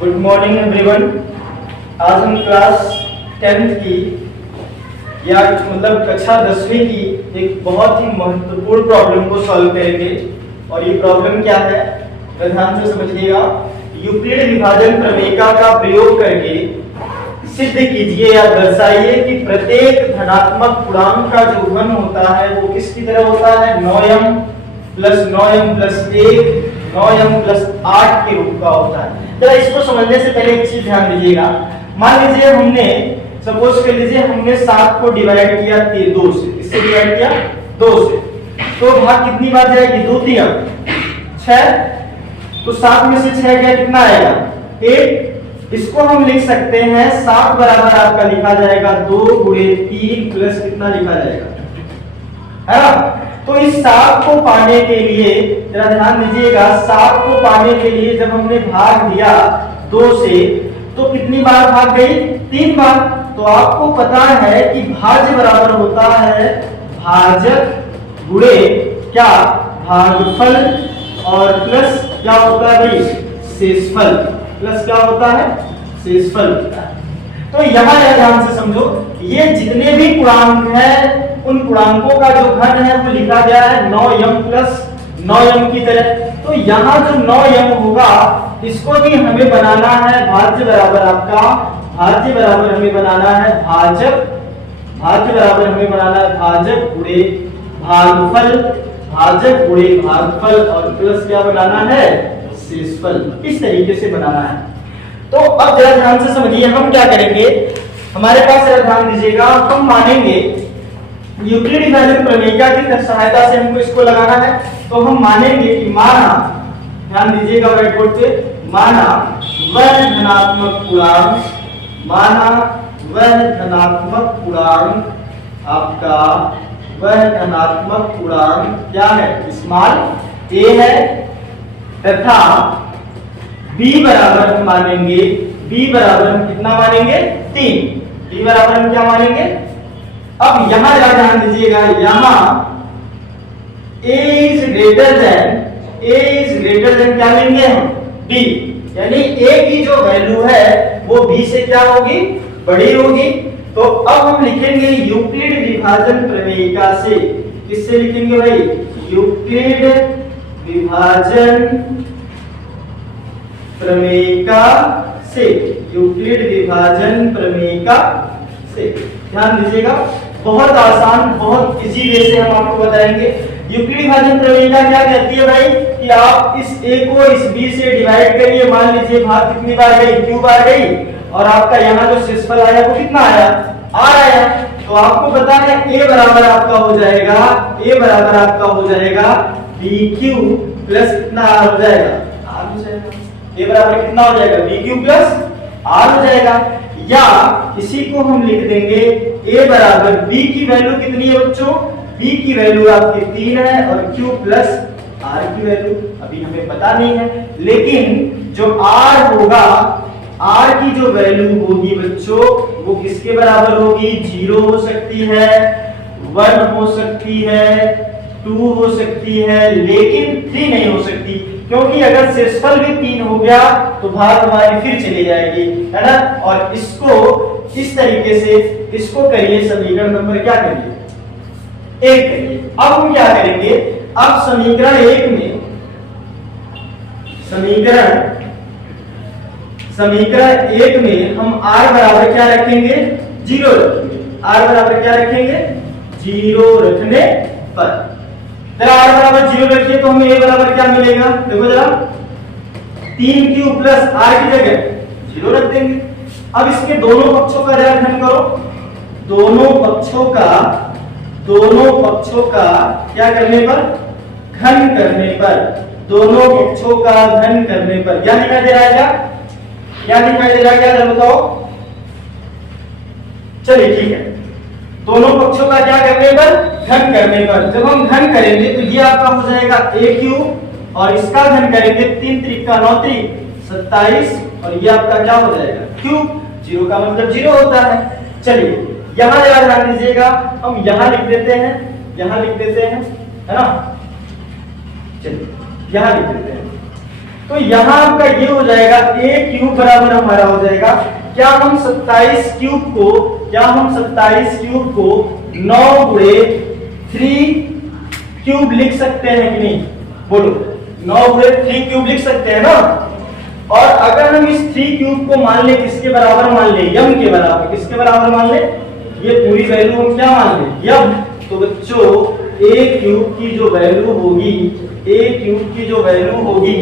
Good morning everyone. आज हम class 10th की या मतलब कक्षा 10वीं की एक बहुत ही महत्वपूर्ण प्रॉब्लम को सॉल्व करेंगे। और ये प्रॉब्लम क्या है, ध्यान से समझिएगा। यूक्लिड विभाजन प्रमेयिका का प्रयोग करके सिद्ध कीजिए या दर्शाइए कि प्रत्येक धनात्मक पूर्णांक का जो घन होता है वो किसकी तरह होता है, 9m plus 9m plus 1 9m plus 8 के रूप का होता है। जरा इसको समझने से पहले एक चीज ध्यान दीजिएगा। मान लीजिए हमने सपोज कर लीजिए हमने 7 को डिवाइड किया 2 से, इससे डिवाइड किया 2 से, तो भाग कितनी बार जाएगी, 2 3 6, तो 7 में से 6 गया कितना आएगा 8। इसको हम लिख सकते हैं 7 बराबर आपका लिखा जाएगा 2 गुणे 3 प्लस कितना लिखा जाएगा, है ना। तो इस 7 को पाने के लिए जरा ध्यान दीजिएगा, 7 को पाने के लिए जब हमने भाग दिया 2 से तो कितनी बार भाग गई, 3 बार। तो आपको पता है कि भाज्य बराबर होता है भाजक गुणे क्या, भागफल, और प्लस क्या होता है भाई, शेषफल, प्लस क्या होता है, शेषफल होता है। तो यहाँ ध्यान से समझो, ये जितने भी पूर्णांक हैं उन पूर्णांकों का जो घन है वो लिखा गया है 9m प्लस 9m की तरह। तो यहाँ जो 9m होगा इसको भी हमें बनाना है भाज्य बराबर आपका, भाज्य बराबर हमें बनाना है भाजक, भाज्य बराबर हमें बनाना है भाजक गुणे भागफल, भाजक गुणे भागफल, और प्लस क्या बनाना है, शेषफल। इस तरीके से बनाना है। तो अब जरा ध्यान से समझिए हम क्या करेंगे। हमारे पास जरा ध्यान दीजिएगा, हम मानेंगे यूक्लिड विभाजन प्रमेयिका की सहायता से हमको इसको लगाना है। तो हम मानेंगे कि माना, ध्यान दीजिएगा व्हाइट बोर्ड पे, माना वह धनात्मक पूर्णांक, माना वह धनात्मक पूर्णांक आपका, वह धनात्मक पूर्णांक क्या है, स्मॉल a है, तथा b बराबर हम मानेंगे, b बराबर हम कितना मानेंगे 3, b बराबर हम क्या मानेंगे। अब यहां जरा ध्यान दीजिएगा, यहां a इज ग्रेटर देन क्या लेंगे हम, b, यानी a की जो वैल्यू है वो b से क्या होगी, बड़ी होगी। तो अब हम लिखेंगे यूक्लिड विभाजन प्रमेयिका से, किससे लिखेंगे भाई, यूक्लिड विभाजन प्रमेयिका से, यूक्लिड विभाजन प्रमेयिका से। ध्यान दीजिएगा, बहुत आसान, बहुत इजी वे से हम आपको बताएंगे। यूक्लिड विभाजन प्रमेयिका क्या कहती है भाई कि आप इस a को इस b से डिवाइड करिए। मान लीजिए भाग कितनी बार गई, q बार गई, और आपका यहाँ जो शेषफल आया वो कितना आया, r आया। तो आपको पता है a बराबर आपका हो जाएगा, a बराबर आपका हो जाएगा bq प्लस कितना r हो जाएगा, r हो जाएगा। a बराबर कितना हो जाएगा, bq प्लस r हो जाएगा। या इसी को हम लिख देंगे a बराबर b की वैल्यू कितनी है बच्चों, b की वैल्यू आपकी 3 है और q प्लस r की वैल्यू अभी हमें पता नहीं है, लेकिन जो r होगा, r की जो वैल्यू होगी बच्चों वो किसके बराबर होगी, 0 हो सकती है, 1 हो सकती है, 2 हो सकती है, लेकिन 3 नहीं हो सकती, क्योंकि अगर शेषफल भी 3 हो गया तो भाग हमारी फिर चली जाएगी, है ना। और इसको इस तरीके से इसको करिए, समीकरण नंबर क्या करिए, 1 करिए। अब हम क्या करेंगे, अब समीकरण 1 में समीकरण 1 में हम r बराबर क्या रखेंगे, 0 रखेंगे। r बराबर क्या रखेंगे, 0 रखने पर जरा r बराबर 0 रखिए तो हमें a बराबर क्या मिलेगा, देखो जरा 3q प्लस r की जगह 0 रख देंगे। अब इसके दोनों पक्षों का जरा घन करो, दोनों पक्षों का क्या करने पर, घन करने पर, दोनों पक्षों का घन करने पर क्या दिखाई दे रहा है, क्या दिखाई दे रहा है, क्या बताओ। चलिए ठीक है, दोनों पक्षों का क्या करने पर, घन करने पर। जब हम घन करेंगे तो ये आपका हो जाएगा aq, और इसका घन करेंगे 3 त्रिक 9 त्रिक 27, और ये आपका क्या हो जाएगा q। 0 का मतलब 0 होता है। चलिए यहाँ जरा ध्यान दीजिएगा, हम यहाँ लिख देते हैं, यहाँ लिख देते हैं, है ना। चलिए यहाँ लिख देते हैं। तो यहाँ आपका ये हो जाएगा a क्यूब बराबर हमारा हो जाएगा, क्या हम 27 क्यूब को 9 गुणे 3 क्यूब लिख सकते हैं कि नहीं? बोलो, 9 गुणे 3 क्यूब लिख सकते हैं ना? और अगर हम इस 3 क्यूब को मान ले किसके बराबर मान ले? यम के बराबर। किसके बराबर मान ले? ये पूरी वैल्यू हम क्या मान ले? यम। तो बच्चों a क्यूब की जो वैल्यू होगी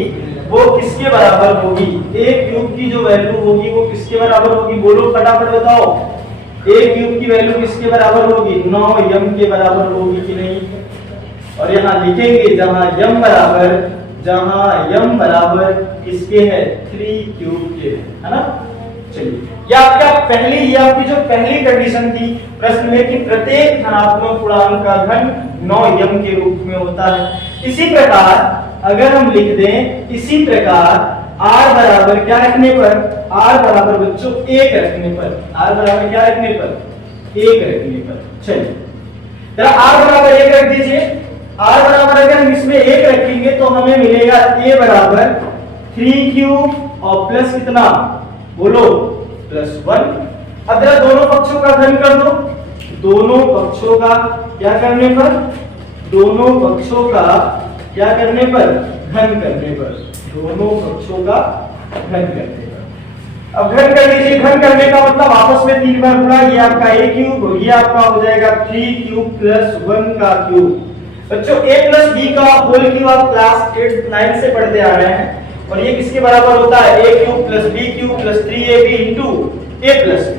वो किसके बराबर होगी? a क्यूब की जो वैल्यू होगी वो किसके बराबर होगी? बोलो फटाफट बताओ, a क्यूब की वैल्यू किसके बराबर होगी? 9 यम के बराबर होगी कि नहीं? और यहाँ लिखेंगे जहां यम बराबर किसके है? 3 क्यूब के, है ना? चलिए, ये आपकी जो पहली कंडीशन थी प्रश्न में कि प्रत्येक धनात्मक पूर्णांक का घन 9 यम के रूप में होता है। इसी प्रकार अगर हम लिख दें, इसी प्रकार r बराबर क्या रखने पर? r बराबर बच्चों 1 रखने पर, r बराबर क्या रखने पर? 1 रखने पर। चलिए जरा r बराबर 1 रख दीजिए। r बराबर अगर हम इसमें 1 रखेंगे तो हमें मिलेगा a बराबर 3 क्यूब और प्लस कितना? बोलो +1। अब जरा दोनों पक्षों का घन कर दो। दोनों पक्षों का क्या करने पर? दोनों पक्षों का क्या करने पर? घन करने पर। दोनों पक्षों का घन करने पर। अब घन कर लीजिए। घन करने का मतलब आपस में 3 बार गुणा, ये आपका a क्यूब और ये आपका हो जाएगा 3 क्यूब प्लस 1 का क्यूब। बच्चों a प्लस b का होल क्यूब आप क्लास 8 9 से पढ़ते आ रहे हैं और ये किसके बराबर होता है? a cube plus b cube plus 3ab into a plus b।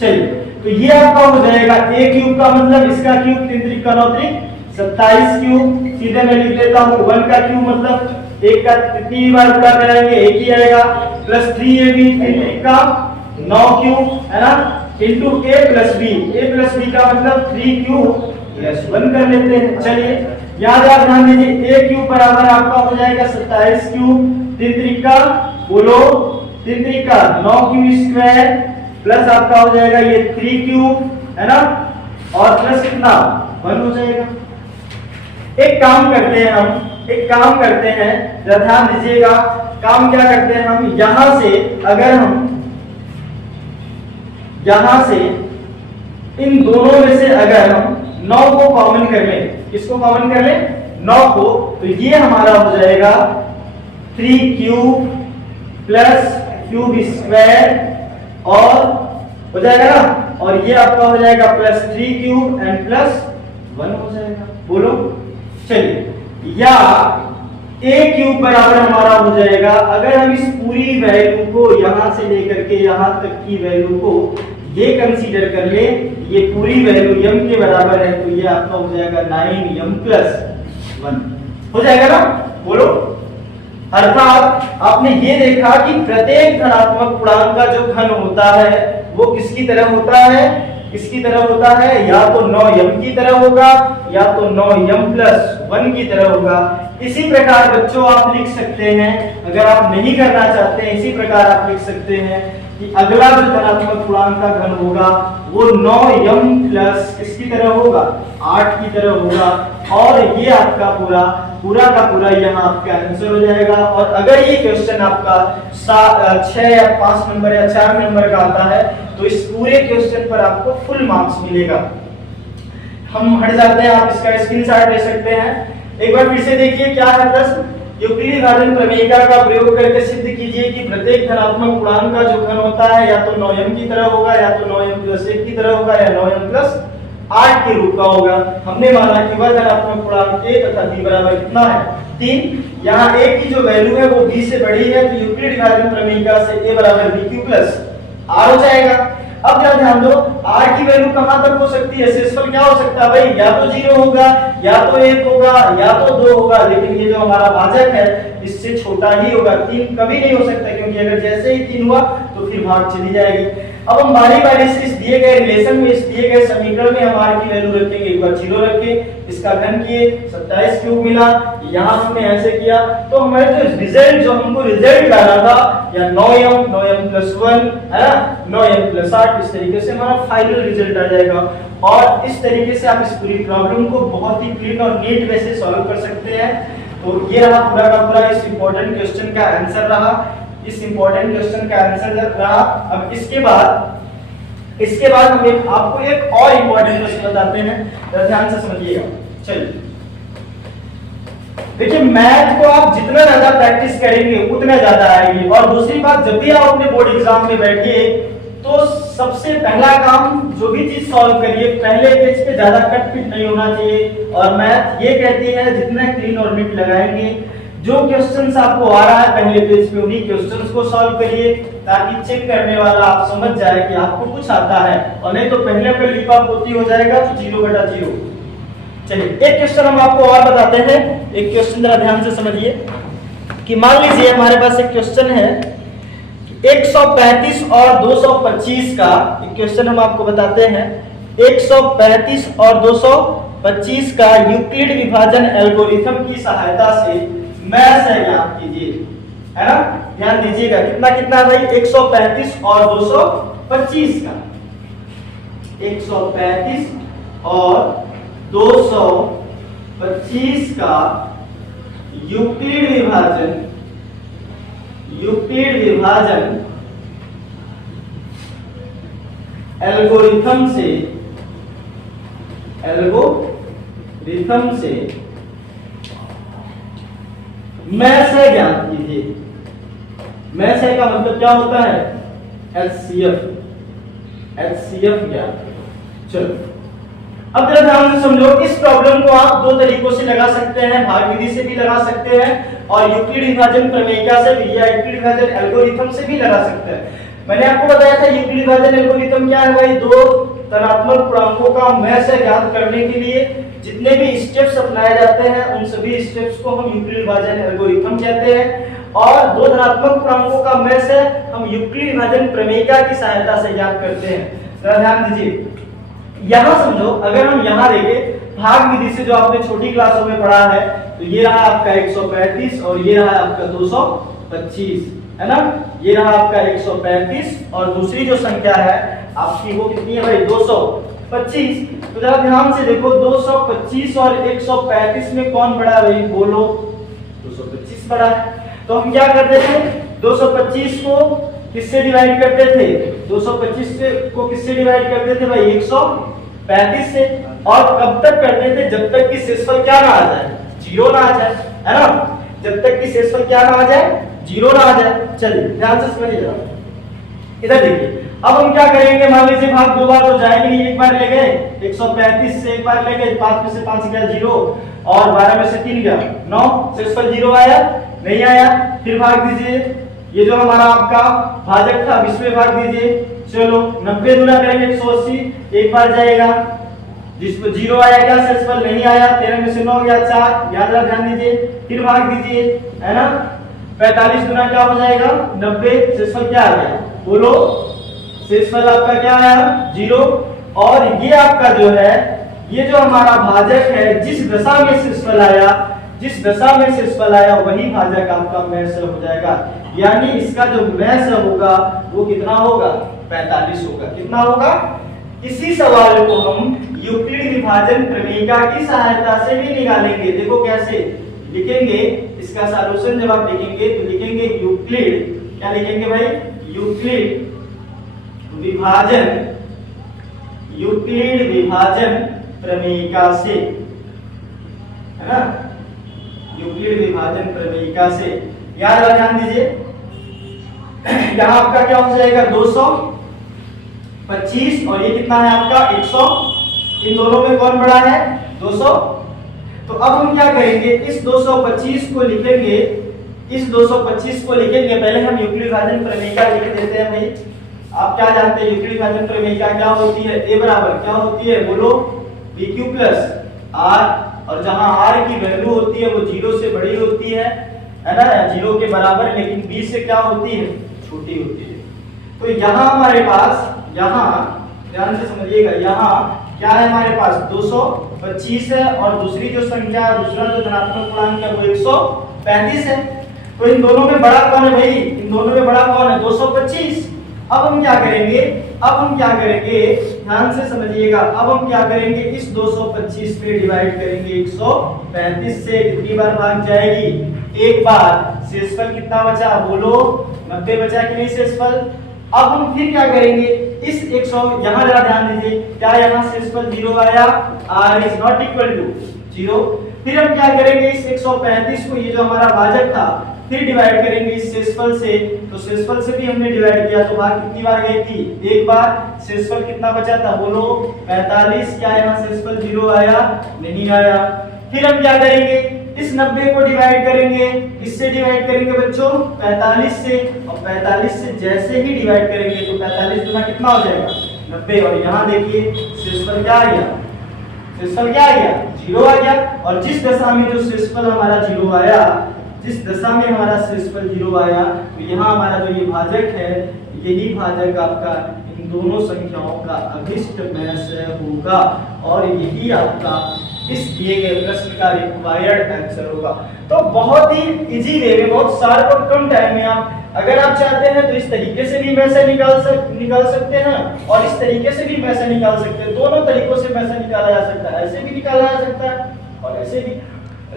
चलिए, तो ये आपका हो जाएगा a क्यूब का मतलब इसका क्यूब 3 3 का 9 3 27 क्यूब। सीधे मैं लिख देता हूं 1 का क्यूब मतलब 1 का कितनी बार गुणा कराएंगे? 1 ही आएगा, प्लस 3ab 3 3 का 9 क्यूब, है ना, इनटू a प्लस b का मतलब 3 क्यूब प्लस 1 कर लेते हैं। चलिए याद ध्यान दीजिए, a क्यूब बराबर आपका हो जाएगा 27 क्यूब 3 3 का, बोलो 3 3 का 9 क्यूब स्क्वायर प्लस आपका हो जाएगा ये 3 क्यूब, है ना, और प्लस कितना 1 हो जाएगा। एक काम करते हैं जरा ध्यान दीजिएगा। काम क्या करते हैं हम? यहां से अगर हम इन दोनों में से अगर हम 9 को कॉमन कर लें, किसको कॉमन कर लें? 9 को, तो ये हमारा हो जाएगा 3 क्यूब प्लस क्यूब स्क्वायर और हो जाएगा ना, और ये आपका हो जाएगा प्लस 3 क्यूब एंड प्लस 1 हो जाएगा। बोलो, चलिए, या a क्यूब बराबर हमारा हो जाएगा, अगर हम इस पूरी वैल्यू को यहां से लेकर के यहां तक की वैल्यू को ये कंसीडर कर ले, ये पूरी वैल्यू m के बराबर है, तो ये आपका हो जाएगा 9m प्लस 1 हो जाएगा ना। बोलो, अर्थात आपने ये देखा कि प्रत्येक धनात्मक पूर्णांक का जो घन होता है वो किसकी तरह होता है? किसकी तरह होता है? या तो 9m की तरह होगा या तो 9m प्लस 1 की तरह होगा। इसी प्रकार बच्चों आप लिख सकते हैं, अगर आप नहीं करना चाहते हैं, इसी प्रकार आप लिख सकते हैं कि अगला जो धनात्मक पूर्णांक का घन होगा वो 9m प्लस किसकी तरह होगा? 8 की तरह होगा, और ये आपका पूरा का पूरा यहाँ आपका आंसर हो जाएगा। और अगर ये क्वेश्चन आपका 6 या 5 नंबर या 4 नंबर का आता है तो इस पूरे क्वेश्चन पर आपको फुल मार्क्स मिलेगा। हम हट जाते हैं, आप इसका स्क्रीनशॉट ले सकते हैं। एक बार फिर से देखिए क्या है प्रश्न। यूक्लिड विभाजन प्रमेयिका का प्रयोग करके सिद्ध कीजिए कि प्रत्येक धनात्मक पूर्णांक का जो घन होता है या तो 9m की तरह होगा या तो 9m प्लस 1 की तरह होगा या 9m प्लस 8 के रूप का होगा। हमने माना कि वह धनात्मक पूर्णांक a तथा b बराबर कितना है? 3। यहाँ a की जो वैल्यू है वो b से बड़ी है, तो यूक्लिड विभाजन प्रमेयिका से a बराबर b क्यूब प्लस r हो जाएगा। अब क्या ध्यान दो, r की वैल्यू कहां तक हो सकती है? शेषफल क्या हो सकता है भाई? या तो 0 होगा या तो 1 होगा या तो 2 होगा, लेकिन ये जो हमारा भाजक है इससे छोटा ही होगा। 3 कभी नहीं हो सकता, क्योंकि अगर जैसे ही 3 हुआ तो फिर भाग चली जाएगी। अब हम बारी बारी से इस दिए गए रिलेशन में, इस दिए गए समीकरण में हमारे की वैल्यू रखेंगे। एक बार 0 रखे, इसका घन किए 27 क्यूब मिला, यहाँ हमने ऐसे किया, तो हमारे जो रिजल्ट, जो हमको रिजल्ट लाना था या 9m प्लस 1 है ना, 9m प्लस 8, इस तरीके से हमारा फाइनल रिजल्ट आ जाएगा। और इस तरीके से आप इस पूरी प्रॉब्लम को बहुत ही क्लीन और नीट वे से सॉल्व कर सकते हैं। तो ये रहा पूरा का पूरा इस इंपॉर्टेंट क्वेश्चन का आंसर रहा, इस इंपॉर्टेंट क्वेश्चन का आंसर रहा। अब इसके बाद हम आपको एक और इंपॉर्टेंट क्वेश्चन बताते हैं, तो ध्यान से समझिएगा। चलिए देखिए, मैथ को आप जितना ज्यादा प्रैक्टिस करेंगे उतना ज्यादा आएगी। और दूसरी बात, जब भी आप अपने बोर्ड एग्जाम में बैठिए तो सबसे पहला काम जो भी चीज सॉल्व करिए, पहले पेज पे ज्यादा कट पिट नहीं होना चाहिए। और मैथ ये कहती है जितना क्लीन और नीट लगाएंगे, जो क्वेश्चंस आपको आ रहा है पहले पेज पे उन्हीं क्वेश्चंस को सॉल्व करिए, ताकि चेक करने वाला आप समझ जाए कि आपको कुछ आता है। और नहीं तो पहले पे लिपा पोती हो जाएगा तो 0/0। चलिए एक क्वेश्चन हम आपको और बताते हैं। एक क्वेश्चन जरा ध्यान से समझिए कि मान लीजिए हमारे पास एक क्वेश्चन है 135 और 225 का। एक क्वेश्चन हम आपको बताते हैं 135 और 225 का यूक्लिड विभाजन एल्गोरिथम की सहायता से मैथ से ज्ञात कीजिए, है ना। ध्यान दीजिएगा कितना कितना भाई, 135 और 225 का, 135 और 225 का यूक्लिड विभाजन एल्गोरिथम से मैथ से ज्ञात कीजिए। मैथ से का मतलब क्या होता है, HCF ज्ञात। चलो अब जरा ध्यान से समझो, इस प्रॉब्लम को आप दो तरीकों से लगा सकते हैं, भाग विधि से भी लगा सकते हैं और यूक्लिड विभाजन प्रमेयिका से भी या यूक्लिड विभाजन एल्गोरिथम से भी लगा सकते हैं। मैंने आपको बताया था यूक्लिड विभाजन एल्गोरिथम क्या है भाई, दो धनात्मक पूर्णांकों का मैथ से ज्ञात करने के लिए जितने भी स्टेप्स अपनाए जाते हैं उन सभी स्टेप्स को हम यूक्लिड विभाजन एल्गोरिथम कहते हैं। और दो धनात्मक पूर्णांकों का मैथ से हम यूक्लिड विभाजन प्रमेयिका की सहायता से ज्ञात करते हैं। जरा ध्यान दीजिए, यहां समझो, अगर हम यहां देखें भाग विधि से जो आपने छोटी क्लासों में पढ़ा है, तो ये रहा आपका 135 और ये रहा आपका 225, है ना। ये रहा आपका 135 और दूसरी जो संख्या है आपकी वो कितनी है भाई, 225। तो जरा ध्यान से देखो, 225 और 135 में कौन बड़ा है भाई, बोलो। 225 बड़ा है। तो हम क्या करते थे, 225 को किससे डिवाइड करते थे, 225 को किससे डिवाइड करते थे भाई, 135 से। और कब तक करते थे, जब तक कि शेषफल क्या ना आ जाए, 0 ना आ जाए, है ना। जब तक कि शेषफल क्या ना आ जाए, 0 ना आ जाए। चलिए ध्यान से समझिएगा, इधर देखिए। अब हम क्या करेंगे, मान लीजिए भाग दो बार तो जाएंगे नहीं, एक बार ले गए 135 से, एक बार ले गए 5 में से 5 गया 0 और 12 में से 3 गया 9, शेषफल 0 आया, नहीं आया। फिर भाग दीजिए, ये जो हमारा आपका भाजक था इसमें भाग दीजिए। चलो 90 गुना करेंगे 180, एक बार जाएगा, जिसको 0 आया क्या, शेषफल नहीं आया, 13 में से 9 गया 4, याद रख, ध्यान दीजिए। फिर भाग दीजिए, है ना। 45 गुना क्या हो जाएगा, 90, शेषफल क्या आ गया, बोलो। शेषफल आपका क्या आया, 0। और ये आपका जो है, ये जो हमारा भाजक है, जिस दशा में शेषफल आया वही भाजक आपका मैथ से हो जाएगा। यानी इसका जो मैथ से होगा वो कितना होगा, 45 होगा। कितना होगा, इसी सवाल को हम यूक्लिड विभाजन प्रमेयिका की सहायता से भी निकालेंगे। देखो कैसे लिखेंगे इसका सॉल्यूशन, जब आप लिखेंगे तो लिखेंगे यूक्लिड, क्या लिखेंगे भाई, यूक्लिड विभाजन प्रमेयिका से, है ना। यूक्लिड विभाजन प्रमेयिका से, याद रखना, ध्यान दीजिए। यहाँ आपका क्या हो जाएगा, 225 और ये कितना है आपका 100, इन दोनों में कौन बड़ा है, 200। तो अब हम क्या करेंगे, इस 225 को लिखेंगे, पहले हम यूक्लिड विभाजन प्रमेयिका लिख देते हैं भाई। आप क्या जानते हैं यूक्लिड विभाजन प्रमेयिका क्या होती है, a बराबर क्या होती है, बोलो, bq प्लस r। और जहां r की वैल्यू होती है वो 0 से बड़ी होती है ना, 0 के बराबर, लेकिन b से क्या होती है, छोटी होती है। तो यहाँ हमारे पास, यहाँ ध्यान से समझिएगा, यहाँ क्या है हमारे पास, 225 है और दूसरी जो संख्या, दूसरा जो धनात्मक पूर्णांक है वो 135 है। तो इन दोनों में बड़ा कौन है भाई, इन दोनों में बड़ा कौन है, 225। अब हम क्या करेंगे, अब हम क्या करेंगे, ध्यान से समझिएगा, अब हम क्या करेंगे, इस 225 पे डिवाइड करेंगे 135 से। कितनी बार भाग जाएगी, एक बार। शेषफल कितना बचा, बोलो 90 बचा कि नहीं शेषफल। अब हम फिर क्या करेंगे, इस 100, यहां जरा ध्यान दीजिए, क्या यहां शेषफल 0 आया, r is not equal to 0। फिर हम क्या करेंगे, इस 135 को, ये जो हमारा भाजक था, फिर डिवाइड करेंगे इस शेषफल से। तो शेषफल से भी हमने डिवाइड किया, तो भाग कितनी बार गई थी, एक बार। शेषफल कितना बचा था, बोलो 45। क्या यहाँ शेषफल 0 आया, नहीं आया। फिर हम क्या करेंगे, इस 90 को डिवाइड करेंगे, किससे डिवाइड करेंगे बच्चों, 45 से। और 45 से जैसे ही डिवाइड करेंगे तो 45 गुना कितना हो जाएगा, 90। और यहाँ देखिए शेषफल क्या आ गया, शेषफल क्या आ गया, 0 आ गया। और जिस दशा में जो शेषफल हमारा 0 आया, जिस दशा में हमारा शेषफल 0 आया, तो यहाँ हमारा जो ये भाजक है, यही भाजक आपका इन दोनों संख्याओं का अभिष्टमेय होगा, और यही आपका इस दिए गए प्रश्न का रिक्वायर्ड आंसर होगा। तो बहुत ही इजी वे में, बहुत शार्प और कम टाइम में आप अगर आप चाहते हैं तो इस तरीके से भी मैसेज निकाल सकते हैं, और इस तरीके से भी मैसेज निकाल सकते हैं। दोनों तरीकों से मैसेज निकाला जा सकता है, ऐसे भी निकाला जा सकता है और ऐसे भी।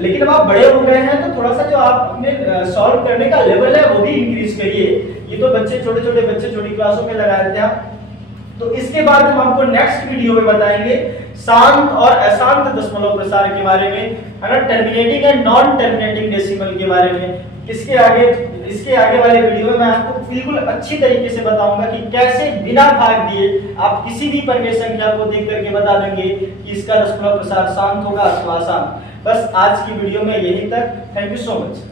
लेकिन अब आप बड़े हो गए हैं तो थोड़ा सा जो आप अपने सॉल्व करने का लेवल है वो भी इंक्रीज करिए। ये तो बच्चे, छोटे छोटे बच्चे छोटी क्लासों में लगा देते हैं आप। तो इसके बाद हम आपको नेक्स्ट वीडियो में बताएंगे शांत और अशांत दशमलव प्रसार के बारे में, है ना, terminating and non terminating decimal के बारे में। इसके आगे वाले वीडियो में मैं आपको बिल्कुल अच्छी तरीके से बताऊंगा कि कैसे बिना भाग दिए आप किसी भी परिमेय संख्या को देख करके बता देंगे कि इसका दशमलव प्रसार शांत होगा अथवा अशांत। बस आज की वीडियो में यही तक। Thank you so much.